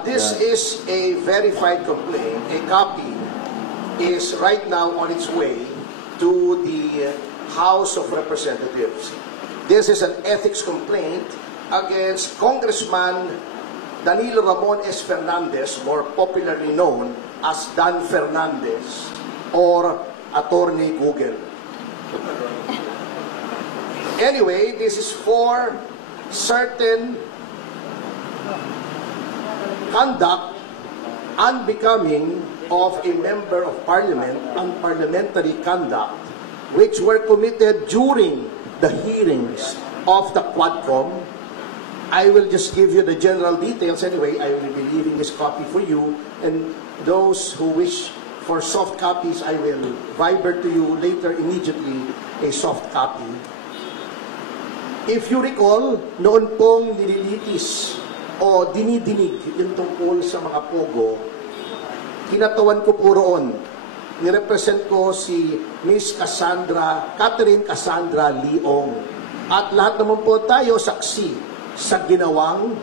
This is a verified complaint. A copy is right now on its way to the House of Representatives. This is an ethics complaint against Congressman Danilo Ramon S. Fernandez, more popularly known as Dan Fernandez, or Attorney Google. Anyway, this is for certain conduct unbecoming of a member of parliament, unparliamentary conduct, which were committed during the hearings of the Quadcom. I will just give you the general details anyway. I will be leaving this copy for you, and those who wish for soft copies, I will viber to you later immediately a soft copy. If you recall, noon pong nililitis o dinidinig yung tungkol sa mga pogo, kinatawan ko po roon. Nirepresent ko si Miss Catherine Cassandra Leong. At lahat naman po tayo saksi sa ginawang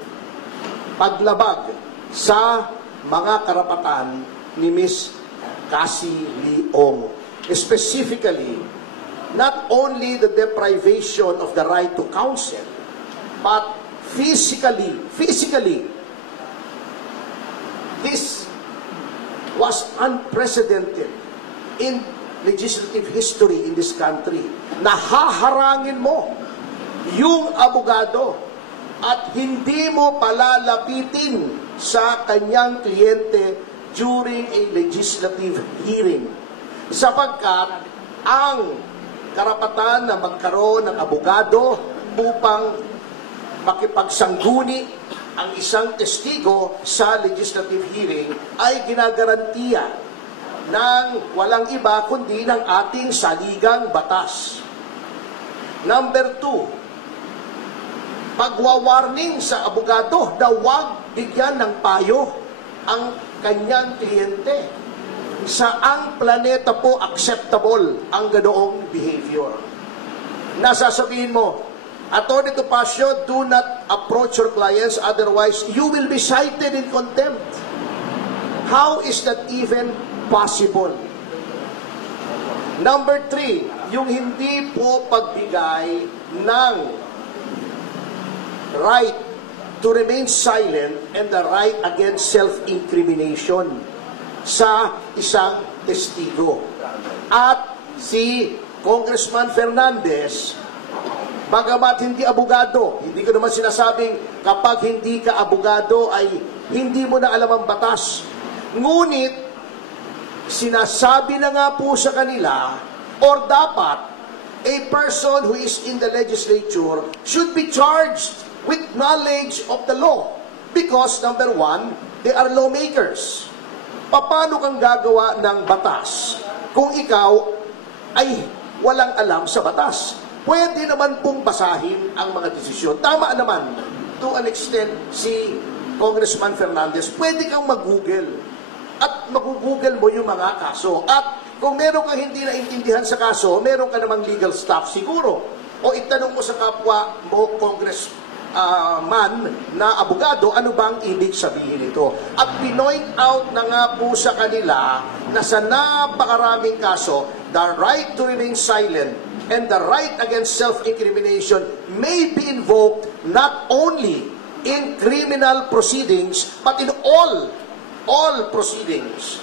paglabag sa mga karapatan ni Miss Cassie Leong. Specifically, not only the deprivation of the right to counsel, but physically, this was unprecedented in legislative history in this country. Nahaharangin mo yung abogado at hindi mo palalapitin sa kanyang kliyente during a legislative hearing. Sapagkat ang karapatan na magkaroon ng abogado upang makipagsangguni ang isang testigo sa legislative hearing ay ginagarantiya ng walang iba kundi ng ating saligang batas. Number 2, pagwawarning sa abogado na huwag bigyan ng payo ang kanyang kliyente. Saang planeta po acceptable ang ganoong behavior? Nasasabihin mo, Attorney Topacio, do not approach your clients, otherwise you will be cited in contempt. How is that even possible? Number 3, yung hindi po pagbigay ng right to remain silent and the right against self-incrimination sa isang testigo. At si Congressman Fernandez, bagamat hindi abogado, hindi ko naman sinasabing kapag hindi ka abogado ay hindi mo na alam ang batas. Ngunit, sinasabi na nga po sa kanila, or dapat, a person who is in the legislature should be charged with knowledge of the law. Because, number 1, they are lawmakers. Paano kang gagawa ng batas kung ikaw ay walang alam sa batas? Pwede naman pong basahin ang mga desisyon. Tama naman, to an extent, si Congressman Fernandez, pwede kang mag-google. At mag-google mo yung mga kaso. At kung meron kang hindi naintindihan sa kaso, meron ka namang legal staff siguro. O itanong mo sa kapwa mo, congressman na abogado, ano bang ibig sabihin ito? At pinoint out na nga po sa kanila na sa napakaraming kaso, the right to remain silent and the right against self-incrimination may be invoked not only in criminal proceedings, but in all proceedings.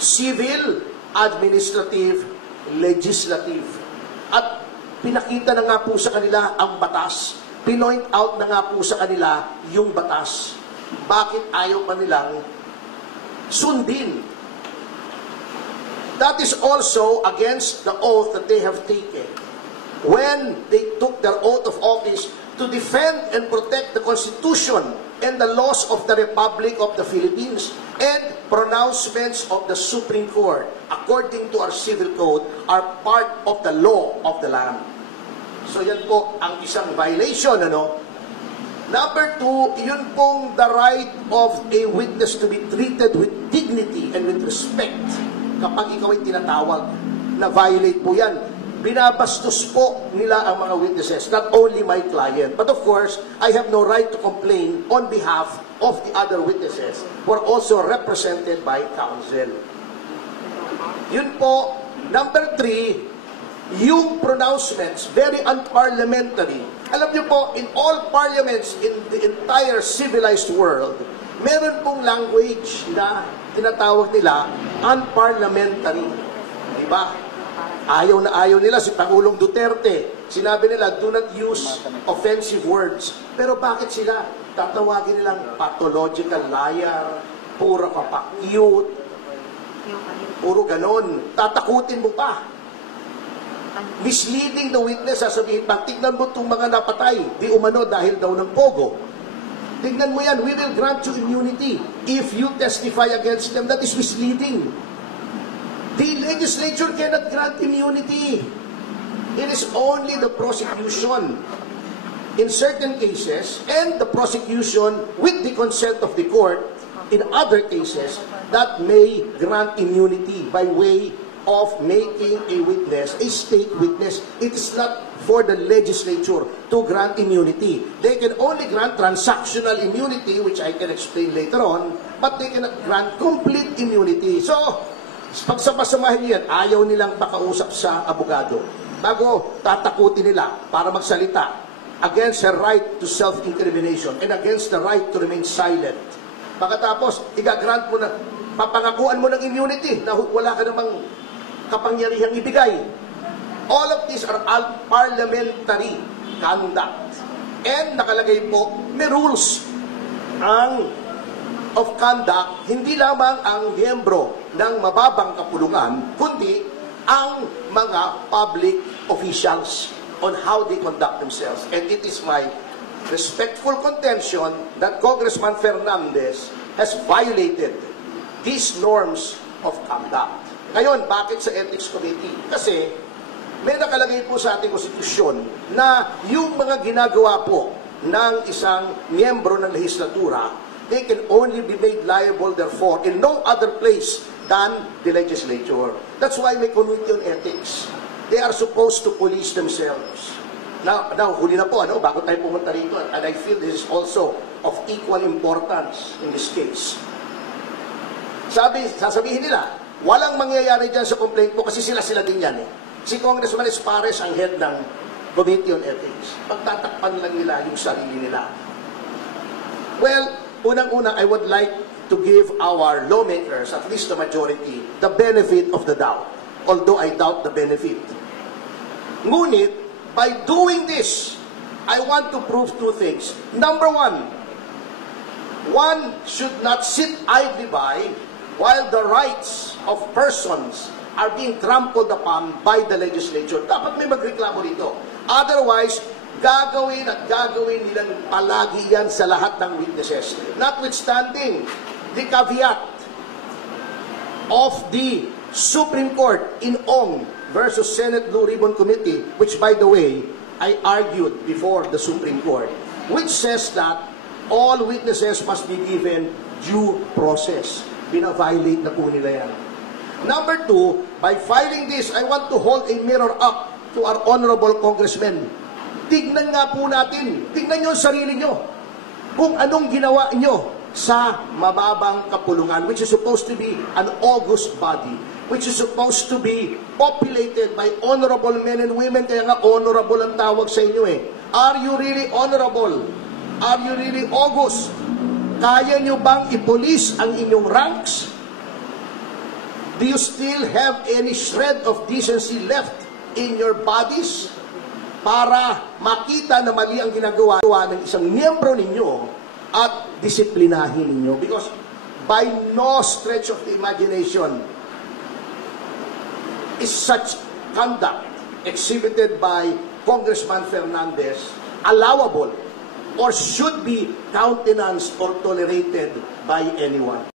Civil, administrative, legislative. At pinakita na nga po sa kanila ang batas. Pinoint out na nga po sa kanila yung batas. Bakit ayaw pa nilang sundin? That is also against the oath that they have taken when they took their oath of office to defend and protect the Constitution and the laws of the Republic of the Philippines and pronouncements of the Supreme Court, according to our civil code, are part of the law of the land. So yan po ang isang violation, ano? Number 2, yun pong the right of a witness to be treated with dignity and with respect. Kapag ikaw ay tinatawag, na violate po yan. binabastos po nila ang mga witnesses, not only my client. But of course, I have no right to complain on behalf of the other witnesses were also represented by counsel. Yun po. Number 3, yung pronouncements, very unparliamentary. Alam niyo po, in all parliaments in the entire civilized world, meron pong language na tinatawag nila unparliamentary. Diba? Ayaw na ayaw nila si Pangulong Duterte. Sinabi nila, do not use offensive words. Pero bakit sila tatawagin nilang pathological liar, puro kapakyut, puro ganon. Tatakutin mo pa. Misleading the witness, sasabihin, tignan mo itong mga napatay, di umano dahil daw ng pogo. Tignan mo yan, we will grant you immunity if you testify against them. That is misleading. The legislature cannot grant immunity. It is only the prosecution in certain cases and the prosecution with the consent of the court in other cases that may grant immunity by way of making a witness a state witness. It is not for the legislature to grant immunity. They can only grant transactional immunity, which I can explain later on, but they cannot grant complete immunity. So, pagsama-samahin yan, ayaw nilang makausap sa abogado. Bago tatakutin nila para magsalita against her right to self-incrimination and against the right to remain silent. Pagkatapos, igagrant mo na, papangakuan mo ng immunity na wala ka namang kapangyarihang ibigay. All of these are parliamentary conduct. And nakalagay po, may rules of conduct, hindi lamang ang miyembro ng mababang kapulungan, kundi ang mga public officials on how they conduct themselves. And it is my respectful contention that Congressman Fernandez has violated these norms of conduct. Ngayon, bakit sa Ethics Committee? Kasi may nakalagay po sa ating konstitusyon na yung mga ginagawa po ng isang miyembro ng lehislatura, they can only be made liable therefore in no other place than the legislature. That's why may Committee on Ethics. They are supposed to police themselves. Now huli na po, bago tayo pumunta rito, and I feel this is also of equal importance in this case. Sasabihin nila, walang mangyayari dyan sa complaint mo kasi sila din yan eh. Si Congressman Espares ang head ng Committee on Ethics. Pagtatakpan lang nila yung sarili nila. Well, unang-una, I would like to give our lawmakers, at least the majority, the benefit of the doubt. Although I doubt the benefit. Ngunit, by doing this, I want to prove two things. Number one should not sit idly by while the rights of persons are being trampled upon by the legislature. Dapat may magreklamo dito. Otherwise, gagawin nilang palagi yan sa lahat ng witnesses. Notwithstanding the caveat of the Supreme Court in Ong versus Senate Blue Ribbon Committee, which by the way, I argued before the Supreme Court, which says that all witnesses must be given due process. Bina-violate na po nila yan. Number two, by filing this, I want to hold a mirror up to our honorable congressmen. Tignan nga po natin, tignan nyo ang sarili nyo, kung anong ginawa nyo sa mababang kapulungan, which is supposed to be an august body, which is supposed to be populated by honorable men and women, kaya nga honorable ang tawag sa inyo eh. Are you really honorable? Are you really august? Kaya nyo bang ipolis ang inyong ranks? Do you still have any shred of decency left in your bodies para makita na mali ang ginagawa ng isang miyembro ninyo at disiplinahin ninyo? Because by no stretch of the imagination is such conduct exhibited by Congressman Fernandez allowable or should be countenanced or tolerated by anyone.